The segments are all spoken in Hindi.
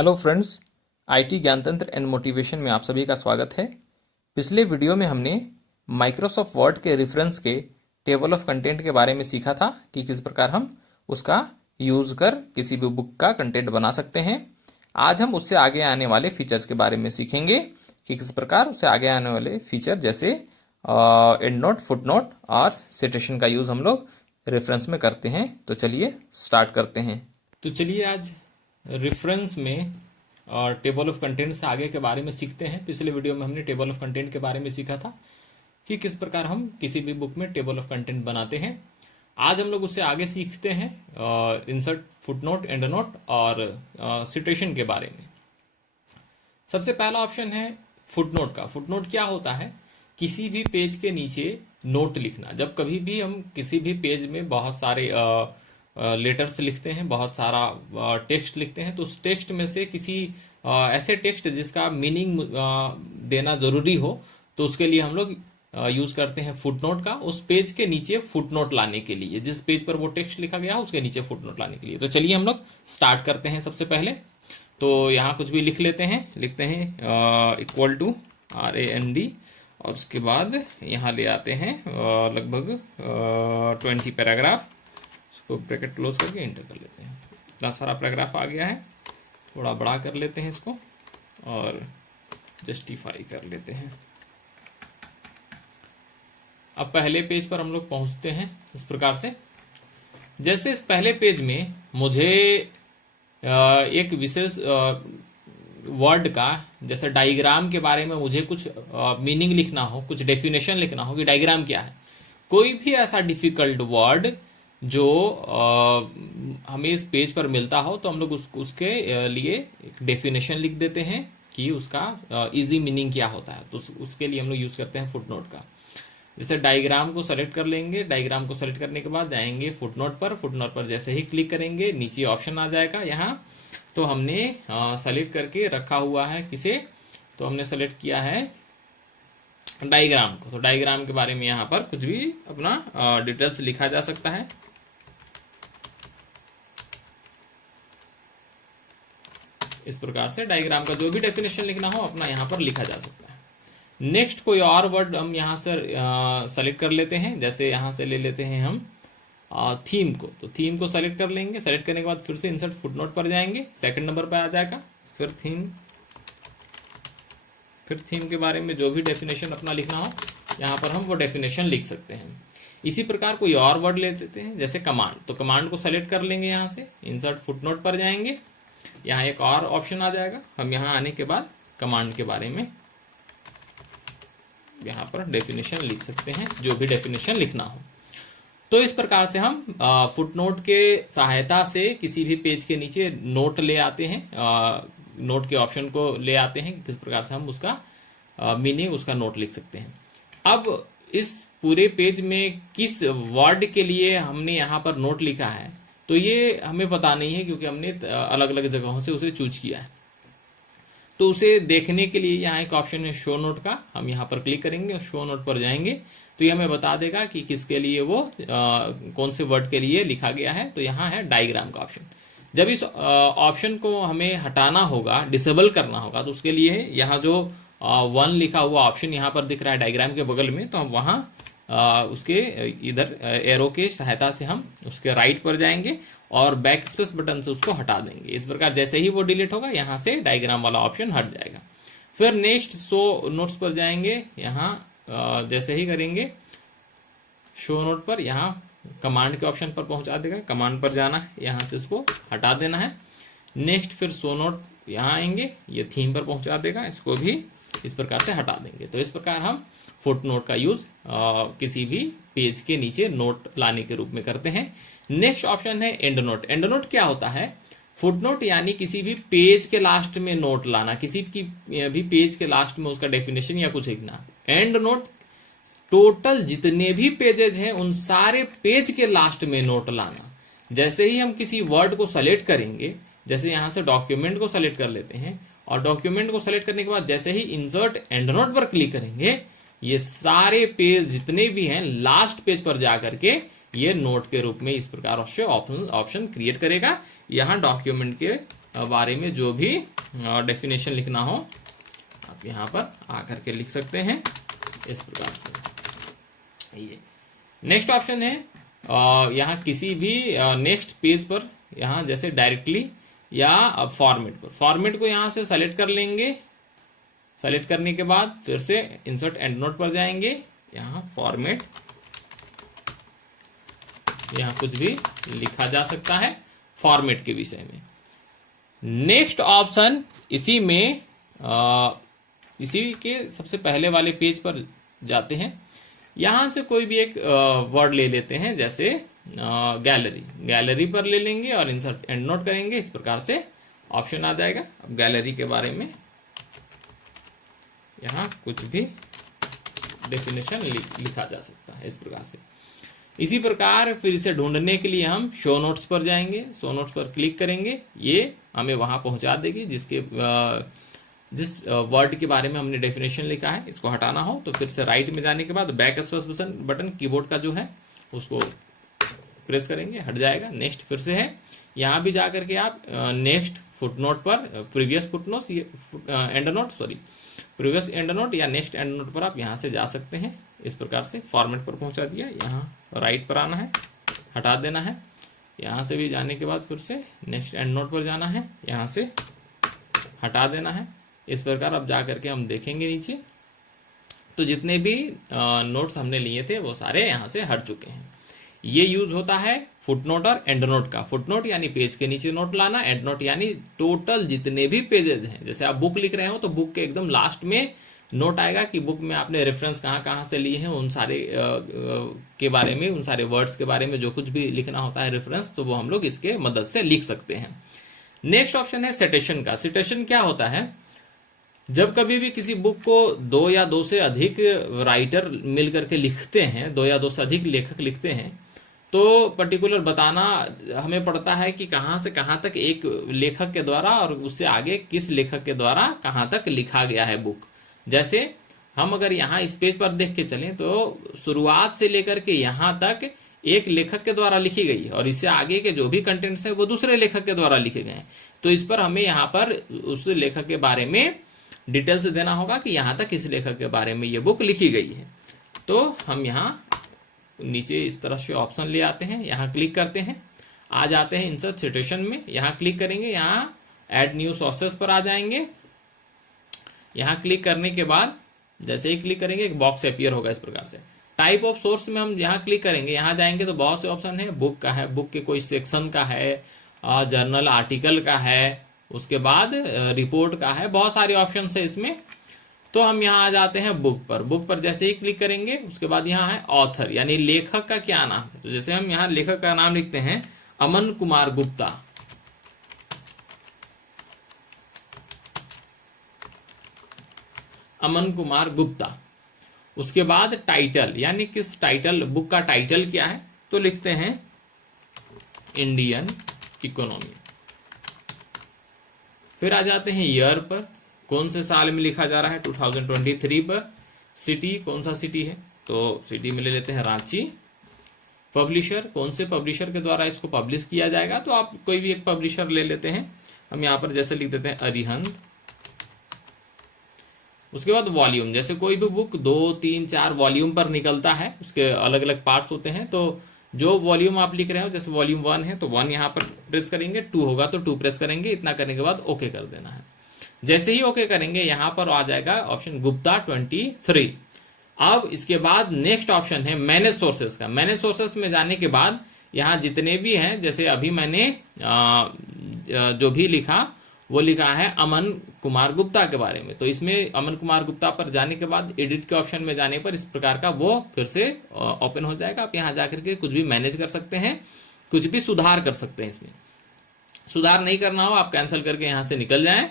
Hello friends, IT Gyantantra and motivation में आप सभी का स्वागत है। पिछले वीडियो में हमने माइक्रोसॉफ्ट वर्ड के रेफरेंस के टेबल ऑफ कंटेंट के बारे में सीखा था कि किस प्रकार हम उसका यूज़ कर किसी भी बुक का कंटेंट बना सकते हैं। आज हम उससे आगे आने वाले फीचर्स के बारे में सीखेंगे कि किस प्रकार उससे आगे आने वाले फीचर जैसे एंड नोट, फुट नोट और सिटेशन का यूज़ हम लोग रेफरेंस में करते हैं। तो चलिए स्टार्ट करते हैं। तो चलिए आज रेफरेंस में और टेबल ऑफ कंटेंट से आगे के बारे में सीखते हैं। पिछले वीडियो में हमने टेबल ऑफ कंटेंट के बारे में सीखा था कि किस प्रकार हम किसी भी बुक में टेबल ऑफ कंटेंट बनाते हैं। आज हम लोग उससे आगे सीखते हैं इंसर्ट, फुटनोट, एंड नोट और सिटेशन के बारे में। सबसे पहला ऑप्शन है फुटनोट का। फुटनोट क्या होता है? किसी भी पेज के नीचे नोट लिखना। जब कभी भी हम किसी भी पेज में बहुत सारे लेटर्स लिखते हैं, बहुत सारा टेक्स्ट लिखते हैं, तो उस टेक्स्ट में से किसी ऐसे टेक्स्ट जिसका मीनिंग देना ज़रूरी हो, तो उसके लिए हम लोग यूज़ करते हैं फुटनोट का। उस पेज के नीचे फुटनोट लाने के लिए, जिस पेज पर वो टेक्स्ट लिखा गया उसके नीचे फुटनोट लाने के लिए। तो चलिए हम लोग स्टार्ट करते हैं। सबसे पहले तो यहाँ कुछ भी लिख लेते हैं, लिखते हैं इक्वल टू RAND और उसके बाद यहाँ ले आते हैं लगभग 20 पैराग्राफ। तो ब्रैकेट क्लोज करके एंटर कर लेते हैं। इतना सारा पैराग्राफ आ गया है। थोड़ा बड़ा कर लेते हैं इसको और जस्टिफाई कर लेते हैं। अब पहले पेज पर हम लोग पहुंचते हैं इस प्रकार से। जैसे इस पहले पेज में मुझे एक विशेष वर्ड का, जैसे डायग्राम के बारे में मुझे कुछ मीनिंग लिखना हो, कुछ डेफिनेशन लिखना हो कि डायग्राम क्या है। कोई भी ऐसा डिफिकल्ट वर्ड जो हमें इस पेज पर मिलता हो, तो हम लोग उसके लिए एक डेफिनेशन लिख देते हैं कि उसका इजी मीनिंग क्या होता है। तो उसके लिए हम लोग यूज़ करते हैं फुटनोट का। जैसे डायग्राम को सेलेक्ट कर लेंगे, डायग्राम को सेलेक्ट करने के बाद जाएंगे फुटनोट पर। फुटनोट पर जैसे ही क्लिक करेंगे नीचे ऑप्शन आ जाएगा यहाँ। तो हमने सेलेक्ट करके रखा हुआ है किसे, तो हमने सेलेक्ट किया है डायग्राम को। तो डायग्राम के बारे में यहाँ पर कुछ भी अपना डिटेल्स लिखा जा सकता है। इस प्रकार से डायग्राम का जो भी डेफिनेशन लिखना हो अपना यहाँ पर लिखा जा सकता है। नेक्स्ट कोई और वर्ड हम यहाँ से सेलेक्ट कर लेते हैं। जैसे यहाँ से ले लेते हैं हम थीम को। तो थीम को सेलेक्ट कर लेंगे। सेलेक्ट करने के बाद फिर से इंसर्ट फुटनोट पर जाएंगे, सेकंड नंबर पर आ जाएगा। फिर थीम के बारे में जो भी डेफिनेशन अपना लिखना हो यहाँ पर हम वो डेफिनेशन लिख सकते हैं। इसी प्रकार कोई और वर्ड ले लेते हैं, जैसे कमांड। तो कमांड को सेलेक्ट कर लेंगे, यहाँ से इंसर्ट फुटनोट पर जाएंगे। यहाँ एक और ऑप्शन आ जाएगा। हम यहाँ आने के बाद कमांड के बारे में यहाँ पर डेफिनेशन लिख सकते हैं, जो भी डेफिनेशन लिखना हो। तो इस प्रकार से हम फुटनोट के सहायता से किसी भी पेज के नीचे नोट ले आते हैं, नोट के ऑप्शन को ले आते हैं, किस प्रकार से हम उसका मीनिंग, उसका नोट लिख सकते हैं। अब इस पूरे पेज में किस वर्ड के लिए हमने यहाँ पर नोट लिखा है, तो ये हमें पता नहीं है, क्योंकि हमने अलग अलग जगहों से उसे चूज किया है। तो उसे देखने के लिए यहाँ एक ऑप्शन है शो नोट का। हम यहाँ पर क्लिक करेंगे और शो नोट पर जाएंगे, तो ये हमें बता देगा कि किसके लिए वो कौन से वर्ड के लिए लिखा गया है। तो यहाँ है डायग्राम का ऑप्शन। जब इस ऑप्शन को हमें हटाना होगा, डिसेबल करना होगा, तो उसके लिए यहाँ जो 1 लिखा हुआ ऑप्शन यहाँ पर दिख रहा है डायग्राम के बगल में, तो हम वहाँ उसके इधर एरो के सहायता से हम उसके राइट पर जाएंगे और बैक स्पेस बटन से उसको हटा देंगे। इस प्रकार जैसे ही वो डिलीट होगा, यहाँ से डायग्राम वाला ऑप्शन हट जाएगा। फिर नेक्स्ट शो नोट्स पर जाएंगे। यहाँ जैसे ही करेंगे शो नोट पर, यहाँ कमांड के ऑप्शन पर पहुंचा देगा। कमांड पर जाना है, यहाँ से इसको हटा देना है। नेक्स्ट फिर शो नोट यहाँ आएंगे, ये थीम पर पहुंचा देगा, इसको भी इस प्रकार से हटा देंगे। तो इस प्रकार हम फुटनोट का यूज किसी भी पेज के नीचे नोट लाने के रूप में करते हैं। नेक्स्ट ऑप्शन है एंड नोट। एंड नोट क्या होता है? फुटनोट यानी किसी भी पेज के लास्ट में नोट लाना, किसी की भी पेज के लास्ट में उसका डेफिनेशन या कुछ लिखना। एंड नोट टोटल जितने भी पेजेज हैं उन सारे पेज के लास्ट में नोट लाना। जैसे ही हम किसी वर्ड को सेलेक्ट करेंगे, जैसे यहाँ से डॉक्यूमेंट को सेलेक्ट कर लेते हैं, और डॉक्यूमेंट को सेलेक्ट करने के बाद जैसे ही इंसर्ट एंड नोट पर क्लिक करेंगे, ये सारे पेज जितने भी हैं लास्ट पेज पर जाकर के ये नोट के रूप में इस प्रकार से ऑप्शन क्रिएट करेगा। यहाँ डॉक्यूमेंट के बारे में जो भी डेफिनेशन लिखना हो आप यहाँ पर आकर के लिख सकते हैं इस प्रकार से। ये नेक्स्ट ऑप्शन है यहाँ किसी भी नेक्स्ट पेज पर, यहाँ जैसे डायरेक्टली या फॉर्मेट पर, फॉर्मेट को यहाँ से सेलेक्ट कर लेंगे। सेलेक्ट करने के बाद फिर से इंसर्ट एंड नोट पर जाएंगे, यहाँ फॉर्मेट, यहाँ कुछ भी लिखा जा सकता है फॉर्मेट के विषय में। नेक्स्ट ऑप्शन इसी में इसी के सबसे पहले वाले पेज पर जाते हैं। यहाँ से कोई भी एक वर्ड ले लेते हैं, जैसे गैलरी, गैलरी पर ले लेंगे और इंसर्ट एंड नोट करेंगे। इस प्रकार से ऑप्शन आ जाएगा। अब गैलरी के बारे में यहाँ कुछ भी डेफिनेशन लिखा जा सकता है इस प्रकार से। इसी प्रकार फिर इसे ढूंढने के लिए हम शो नोट्स पर जाएंगे, शो नोट्स पर क्लिक करेंगे, ये हमें वहां पहुंचा देगी जिस वर्ड के बारे में हमने डेफिनेशन लिखा है। इसको हटाना हो तो फिर से राइट में जाने के बाद बैक स्पेस बटन कीबोर्ड का जो है उसको प्रेस करेंगे, हट जाएगा। नेक्स्ट फिर से है, यहाँ भी जाकर के आप नेक्स्ट फुटनोट पर, previous footnote and note, sorry previous and note या नेक्स्ट एंड नोट पर आप यहाँ से जा सकते हैं। इस प्रकार से फॉर्मेट पर पहुंचा दिया, यहाँ राइट पर आना है, हटा देना है। यहाँ से भी जाने के बाद फिर से नेक्स्ट एंड नोट पर जाना है, यहाँ से हटा देना है। इस प्रकार अब जा करके हम देखेंगे नीचे तो जितने भी नोट्स हमने लिए थे वो सारे यहाँ से हट चुके हैं। ये यूज होता है फुटनोट और एंड नोट का। फुटनोट यानी पेज के नीचे नोट लाना, एंड नोट यानी टोटल जितने भी पेजेस हैं, जैसे आप बुक लिख रहे हो तो बुक के एकदम लास्ट में नोट आएगा कि बुक में आपने रेफरेंस कहाँ कहाँ से लिए हैं, उन सारे के बारे में, उन सारे वर्ड्स के बारे में जो कुछ भी लिखना होता है रेफरेंस, तो वो हम लोग इसके मदद से लिख सकते हैं। नेक्स्ट ऑप्शन है सिटेशन का। सिटेशन क्या होता है, जब कभी भी किसी बुक को दो या दो से अधिक राइटर मिल करके लिखते हैं, दो या दो से अधिक लेखक लिखते हैं, तो पर्टिकुलर बताना हमें पड़ता है कि कहाँ से कहाँ तक एक लेखक के द्वारा और उससे आगे किस लेखक के द्वारा कहाँ तक लिखा गया है बुक। जैसे हम अगर यहाँ इस पेज पर देख के चलें तो शुरुआत से लेकर के यहाँ तक एक लेखक के द्वारा लिखी गई है और इससे आगे के जो भी कंटेंट्स हैं वो दूसरे लेखक के द्वारा लिखे गए हैं। तो इस पर हमें यहाँ पर उस लेखक के बारे में डिटेल्स देना होगा कि यहाँ तक इस लेखक के बारे में ये बुक लिखी गई है। तो हम यहाँ नीचे इस तरह से ऑप्शन ले आते हैं, यहाँ क्लिक करते हैं, आ जाते हैं इंसर्ट सिटेशन में, यहाँ क्लिक करेंगे, यहाँ ऐड न्यू सोर्सेस पर आ जाएंगे। यहाँ क्लिक करने के बाद जैसे ही क्लिक करेंगे एक बॉक्स अपीयर होगा इस प्रकार से। टाइप ऑफ सोर्स में हम यहाँ क्लिक करेंगे, यहाँ जाएंगे तो बहुत से ऑप्शन है, बुक का है, बुक के कोई सेक्शन का है, जर्नल आर्टिकल का है, उसके बाद रिपोर्ट का है, बहुत सारे ऑप्शन है इसमें। तो हम यहाँ आ जाते हैं बुक पर। बुक पर जैसे ही क्लिक करेंगे उसके बाद यहाँ है ऑथर यानी लेखक का क्या नाम है। तो जैसे हम यहाँ लेखक का नाम लिखते हैं अमन कुमार गुप्ता, अमन कुमार गुप्ता। उसके बाद टाइटल यानी किस टाइटल, बुक का टाइटल क्या है, तो लिखते हैं इंडियन इकोनॉमी। फिर आ जाते हैं ईयर पर, कौन से साल में लिखा जा रहा है, 2023 पर। सिटी, कौन सा सिटी है, तो सिटी में ले लेते हैं रांची। पब्लिशर, कौन से पब्लिशर के द्वारा इसको पब्लिश किया जाएगा, तो आप कोई भी एक पब्लिशर ले लेते हैं। हम यहाँ पर जैसे लिख देते हैं अरिहंत। उसके बाद वॉल्यूम, जैसे कोई भी बुक 2, 3, 4 वॉल्यूम पर निकलता है, उसके अलग अलग पार्ट्स होते हैं, तो जो वॉल्यूम आप लिख रहे हो, जैसे वॉल्यूम 1 है तो 1 यहाँ पर प्रेस करेंगे, 2 होगा तो 2 प्रेस करेंगे। इतना करने के बाद ओके कर देना है। जैसे ही ओके करेंगे यहाँ पर आ जाएगा ऑप्शन गुप्ता 23। अब इसके बाद नेक्स्ट ऑप्शन है मैनेज सोर्सेस का। मैनेज सोर्सेस में जाने के बाद यहाँ जितने भी हैं, जैसे अभी मैंने जो भी लिखा वो लिखा है अमन कुमार गुप्ता के बारे में, तो इसमें अमन कुमार गुप्ता पर जाने के बाद एडिट के ऑप्शन में जाने पर इस प्रकार का वो फिर से ओपन हो जाएगा। आप यहाँ जाकर के कुछ भी मैनेज कर सकते हैं, कुछ भी सुधार कर सकते हैं। इसमें सुधार नहीं करना हो आप कैंसिल करके यहाँ से निकल जाएं।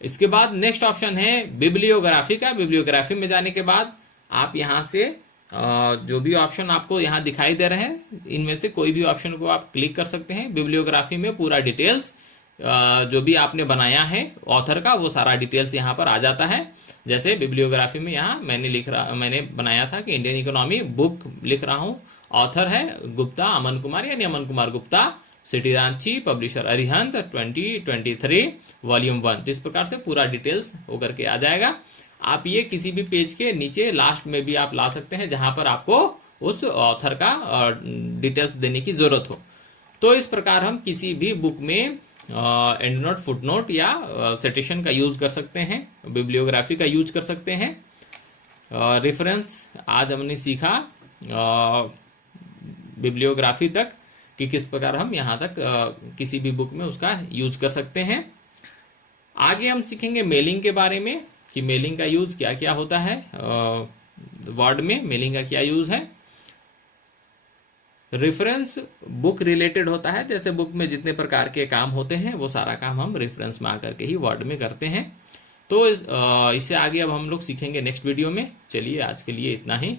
इसके बाद नेक्स्ट ऑप्शन है बिब्लियोग्राफी का। बिब्लियोग्राफी में जाने के बाद आप यहाँ से जो भी ऑप्शन आपको यहाँ दिखाई दे रहे हैं इनमें से कोई भी ऑप्शन को आप क्लिक कर सकते हैं। बिब्लियोग्राफी में पूरा डिटेल्स जो भी आपने बनाया है ऑथर का वो सारा डिटेल्स यहाँ पर आ जाता है। जैसे बिब्लियोग्राफी में यहाँ मैंने बनाया था कि इंडियन इकोनॉमी बुक लिख रहा हूँ, ऑथर है गुप्ता अमन कुमार यानी Aman Kumar Gupta city Ranchi, publisher Arihant, 2023 volume 1। तो इस प्रकार से पूरा डिटेल्स होकर के आ जाएगा। आप ये किसी भी पेज के नीचे लास्ट में भी आप ला सकते हैं जहां पर आपको उस ऑथर का डिटेल्स देने की जरूरत हो। तो इस प्रकार हम किसी भी बुक में एंड नोट, फुट नोट या सिटेशन का यूज कर सकते हैं, बिब्लियोग्राफी का यूज कर सकते हैं। रेफरेंस आज हमने सीखा बिब्लियोग्राफी तक कि किस प्रकार हम यहाँ तक किसी भी बुक में उसका यूज कर सकते हैं। आगे हम सीखेंगे मेलिंग के बारे में कि मेलिंग का यूज क्या क्या होता है, वर्ड में मेलिंग का क्या यूज है। रेफरेंस बुक रिलेटेड होता है, जैसे बुक में जितने प्रकार के काम होते हैं वो सारा काम हम रेफरेंस में आकर के ही वर्ड में करते हैं। तो इससे आगे अब हम लोग सीखेंगे नेक्स्ट वीडियो में। चलिए आज के लिए इतना ही।